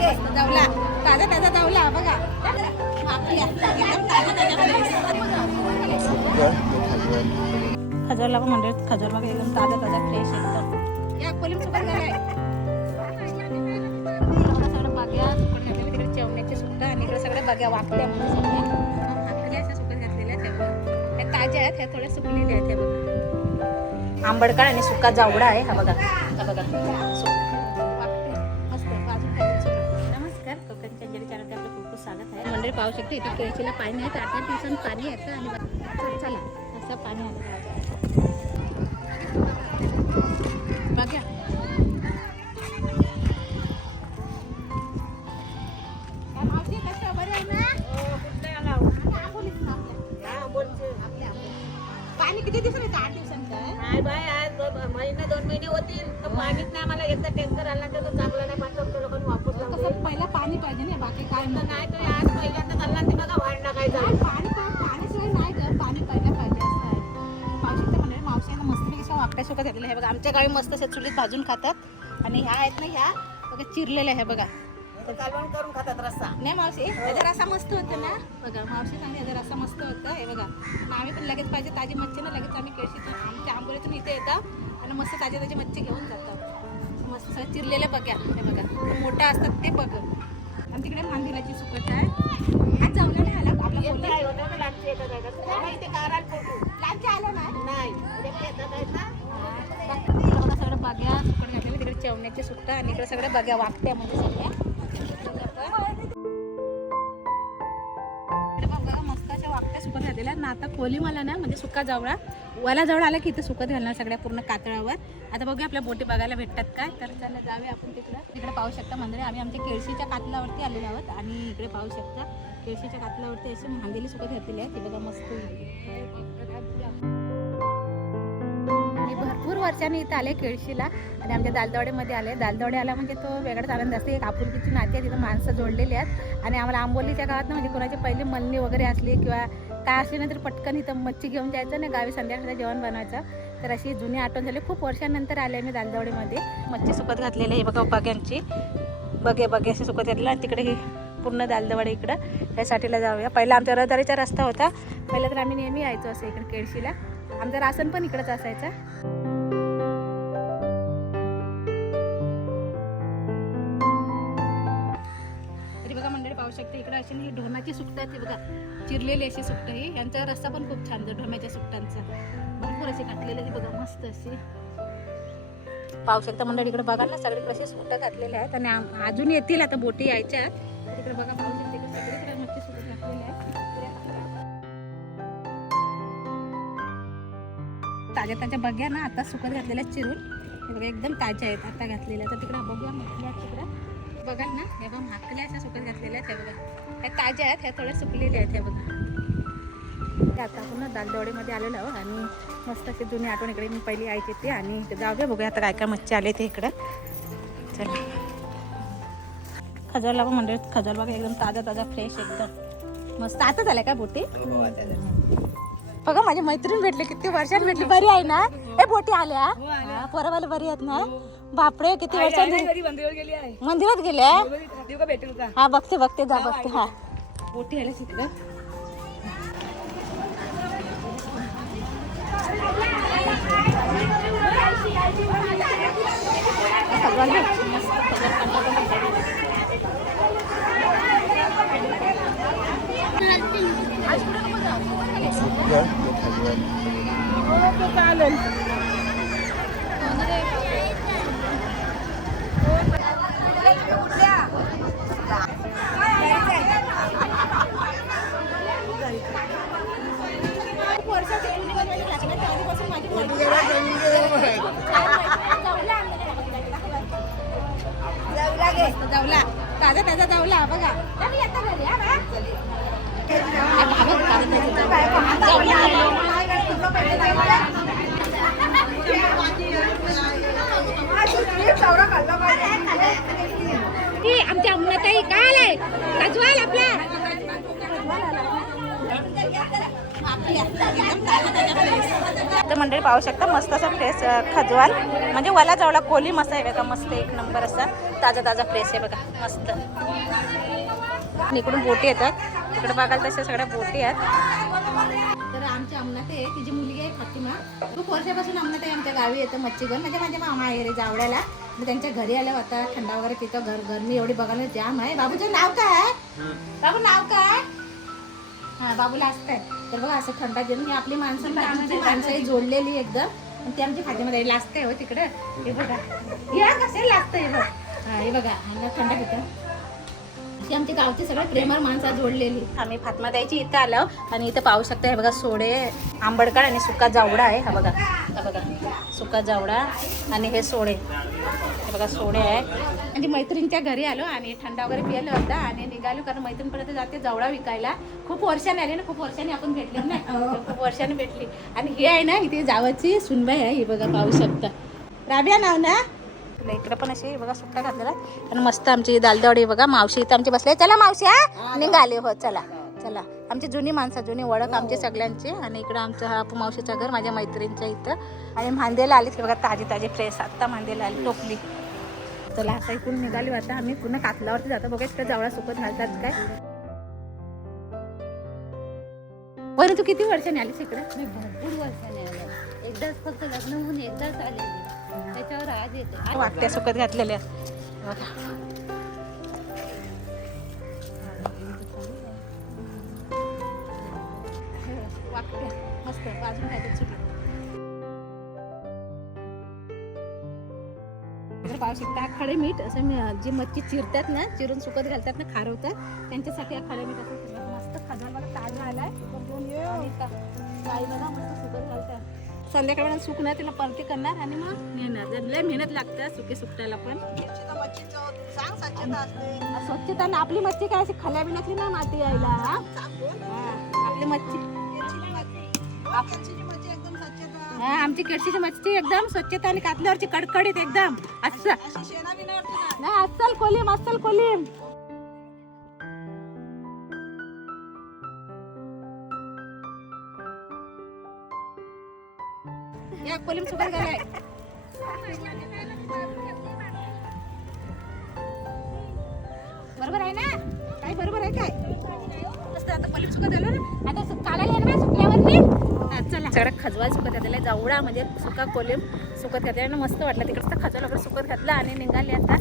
दावला ताजा ताजा जावला बघा. एकदम खजूरला पण म्हणजे खजूर बघा एकदम ताजा ताजा फ्रेश एकदम या कोलिम सुपर झालाय सगळं बाग्या सुकट घातलेल्या तिकडे आणि इकडे सगळ्या. बाग्या वाकल्या म्हणून अशा सुकट घातलेल्या आहेत ह्या ताज्या आहेत ह्या थोड्या सुकलेल्या आहेत ह्या बघा. आंबडकाळ आणि सुका जावडा आहे हा बघा. हा बघा. वगैरे पाहू शकते. इथं केळशीला पाणी आहे आठ आठ दिवसांनी पाणी येतं आणि चला असं पाणी आलं बघा कसं? पाणी किती दिवसांनी येतं? आठ दिवसांनी काय बाय आज महिना दोन महिने होतील. तर पाणीच नाही आम्हाला. एकदा टँकर आला तर चांगला आमच्या गावी मस्त असं चुलीत भाजून खातात. आणि ह्या आहेत ना ह्या बघा चिरलेल्या आहे बघा. कालवण करून खातात रस्सा. नाही मावशी याचा रसा मस्त होतं ना? बघा मावशी सांगते याचा रसा मस्त होतं. हे बघा आणि आम्ही पण लगेच पाहिजे ताजी मच्छी ना लगेच आम्ही केळशीतून आमच्या आंबोलीतून इथे येतं आणि मस्त ताजी ताजी मच्छी घेऊन जातो मस्त सगळं चिरलेल्या बघ्या. हे बघा मोठ्या असतात ते बघ. आणि तिकडे मांदिराची सुकट आहे. आज जाऊला नाही आला आपला होतं लांबचे येतात आहे आलो नाही बघा सगळं बाग्या सुकट घातलेल्या तिकडे चेवण्याचे सुकट आणि इकडे सगळ्या बाग्या वागत्या म्हणजे सगळ्या बघा वाकट्या सुकत घातलेल्या ना आता कोलीमाला ना म्हणजे सुका जावळा वाला जवळ आला की इथे सुकत घालणार सगळ्या पूर्ण कातळावर आता बघूया आपल्या बोटी बघायला भेटतात काय तर चला जाऊया आपण तिकडं. तिकडे पाहू शकता. मंदिर आम्ही आमच्या केळशीच्या कातलावरती आलेलो आहोत आणि इकडे पाहू शकता म्हणजे केळशीच्या कातलावरती असे महागेली सुकत घातलेली आहे ती बघा मस्त. मी भरपूर वर्षांनी इथं आले केळशीला. आणि आमच्या दालदवड्यामध्ये आले. दालदवडे आला म्हणजे तो वेगळाच आनंद असते. एक आपुलकीची नाती आहे तिथं माणसं जोडलेली आहेत. आणि आम्हाला आंबोलीच्या गावात ना म्हणजे कोणाची पहिली मलनी वगैरे असली किंवा काय असली ना तर पटकन इथं मच्छी घेऊन जायचं ना गावी संध्याकाळचं जेवण बनवायचं. तर अशी जुनी आठवण झाली. खूप वर्षानंतर आले मी दालदवडीमध्ये. मच्छी सुकत घातलेली आहे. बघा बग्यांची बगे बगे असे सुकत घातलेलं आणि तिकडे ही पूर्ण दालदवडे इकडं. यासाठीला जाऊया. पहिला आमच्या रहदारीचा रस्ता होता. पहिला तर आम्ही नेहमी यायचो असं इकडे केळशीला. आमचं रासन पण इकडंच असायचं. बघा मंडळी पाहू शकते इकडे अशी ही ढोनाची सुकट ती बघा. चिरलेली अशी सुकट ही यांचा रस्ता पण खूप छान आहे ढोनाच्या सुकटांचा भरपूर अशी घातलेली ती बघा मस्त अशी. पाहू शकता मंडळी इकडे बघा ना सगळीकडे अशी सुकटं घातलेल्या आहेत. आणि अजून येतील आता बोटी यायच्या आहेत तिकडे बघा पाहू शकते ताज्या ताज्या बघ्या ना आता सुकत घातलेल्या आहेत चिरून बघा एकदम ताज्या आहेत. आता घातलेल्या तर तिकडं बघूया म्हटल्या तिकडं. बघा ना हे बघा माकल्या अशा सुकत घातलेल्या आहेत. हे बघा. ह्या ताज्या आहेत ह्या थोड्या सुकलेल्या आहेत. ह्या बघा. आता आपण ना दालदवडीमध्ये आलेलो आहोत आणि मस्त अशी जुनी आठवण इकडे मी पहिली यायची ते आणि जाऊ जाऊया बघूया आता काय काय मच्छी आले ते इकडं. चला. खजरला पण म्हणजे खजर बघा एकदम ताजा ताजा फ्रेश एकदम. मस्त. आता झाल्या काय बोटी बघा माझी मैत्रीण भेटली किती वर्षांनी भेटली. बरी आहे ना? ए बोटी आल्या. हा, पोरावाले बरी आहेत ना? बापरे किती वर्षांनी मंदिरात गेल्या हा बघते बघते जा बघते हा. बोटी आल्या तिकडं सगळ्यांना मस्त खजर काढला चालेल खूप वर्षाची जुनी बनवायची लग्नाच्या आधीपासून माझी मुलगी जाऊला ताजा ताजा जाऊला बघा आम्ही आता घरी हा बा. हा बा, बघ, ताजा ताजा जाऊला. ही आमच्या अमृताई काय आलाय गजवाल आपला तर मंडळी पाहू शकता मस्त असा फ्रेश खजवाल म्हणजे वला जवळा कोली मस्त आहे बघा मस्त एक नंबर असा. ताजा ताजा फ्रेश आहे बघा मस्त. आणि इकडून बोटी येतात. तिकडे बघाल तशा सगळ्या बोटी आहेत. तर आमची अमनात आहे तिची मुलगी आहे फातिमा. खूप वर्षापासून अमनात आहे आमच्या गावी येतं मच्छीगन म्हणजे माझ्या मामा आहे रे जावड्याला मी त्यांच्या घरी आल्या होता थंडा वगैरे तिथं घर गरमी एवढी बघायला जाम आहे. बाबूचं नाव काय? बाबू नाव काय? हा बाबूला असतंय. तर बघा असं थंडा देऊन ही आपली माणसं आमची माणसं ही जोडलेली एकदम. आणि ती आमची फातीमध्ये लागतंय हो तिकडं. हे बघा. या कसे लागतंय बघ. हा हे बघा आणि थंडा घेतं ती आमची गावची सगळं प्रेमळ माणसं जोडलेली. आम्ही फातमा द्यायची इथं आलो आणि इथं पाहू शकता हे बघा सोडे आंबडकाळ आणि सुका जावडा आहे हा बघा. हा बघा सुका जावडा आणि हे सोडे. हे बघा सोडे आहे. आणि मैत्रिणीच्या घरी आलो आणि थंडा वगैरे पियलं होता आणि निघालो कारण मैत्रिणीपर्यंत जाते जवळा विकायला. खूप वर्षाने आले ना खूप वर्षाने आपण भेटले ना. खूप वर्षाने भेटली. आणि हे आहे ना इथे जावाची सुनबाई आहे ही बघा पाहू शकता. राबिया नाव ना? इकडे पण अशी बघा सुट्टा घातलेला आणि मस्त आमची दालदवडी बघा मावशी इथं आमची बसले चला मावशी हा निघाले हो चला. चला आमची जुनी माणसं जुनी ओळख आमची सगळ्यांची. आणि इकडं आमचं हा मावशीचं घर माझ्या मैत्रिणीच्या इथं. आणि मांदेला आली की बघा ताजी ताजी फ्रेश आत्ता मांदेला आली टोपली. चला आता इकडून निघाली आता आम्ही पुन्हा कातलावरती जातो. बघा इकडे जवळ सुकत घालतात काय. बरं तू किती वर्षाने आलीस इकडे? मी भरपूर वर्षाने आले. एकदाच फक्त लग्न होऊन एकदाच आले त्याच्यावर आज येते. वाटत्या सुकत घातलेल्या बघा. मस्त शकता हा खडे मीठ असं मी जी मच्छी चिरतात ना चिरून सुकत घालतात ना खारवतात त्यांच्यासाठी हा खडे मीठ असं. मस्त बघा ताजा आलाय बघा मस्त सुकत घालतात संध्याकाळी सुकणार तिला परती करणार आणि मग नेणार. जर लय मेहनत लागते सुके सुकटायला पण. स्वच्छता आणि आपली मच्छी काय अशी खल्या बिनातली ना माती यायला. आपली मच्छी आमची केडशीची मच्छी एकदम स्वच्छता आणि कातल्यावरची कडकडीत एकदम. असं नाही अस्सल कोलीम अस्सल कोलीम. या कोलीम सुपर बरोबर आहे ना? काय बरोबर आहे काय? मस्त आता कोलीम सुकत झालं ना? आता येणार चला सगळं खजवा सुकत घातलेला जावडा म्हणजे सुका कोलीम. सुकत घातलेला आणि मस्त वाटलं. तिकडचं खजवा लवकर सुकत घातला आणि निघाले आता